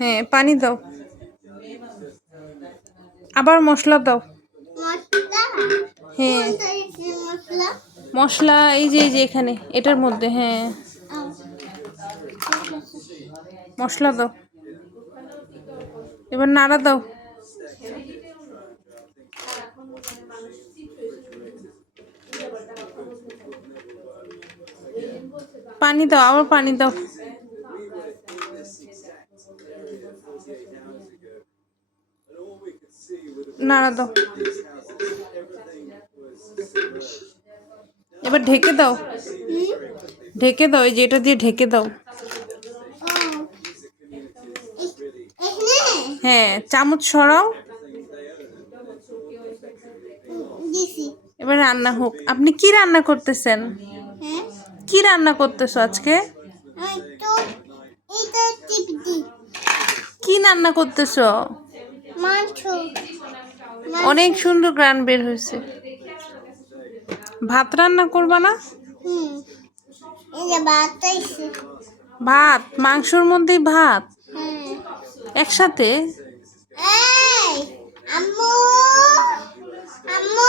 হ্যাঁ, পানি দাও, আবার মশলা দাও। হ্যাঁ, মশলা এই যে এখানে এটার মধ্যে। হ্যাঁ, মশলা দাও, এবার নাড়া দাও। পানি দাও, আবার পানি দাও। নাড়া দাও, এবার ঢেকে দাও, ঢেকে দাও, এই যে এটা দিয়ে ঢেকে দাও। হ্যাঁ, চামচ সরাও। এবার রান্না হোক। আপনি কি রান্না করতেছেন? কি রান্না করতেছো আজকে? কি রান্না করতেছো? অনেক সুন্দর গ্রান বের হয়েছে। ভাত রান্না করবা না? ভাত, মাংসর মধ্যে ভাত একসাথে? আম্মু আম্মু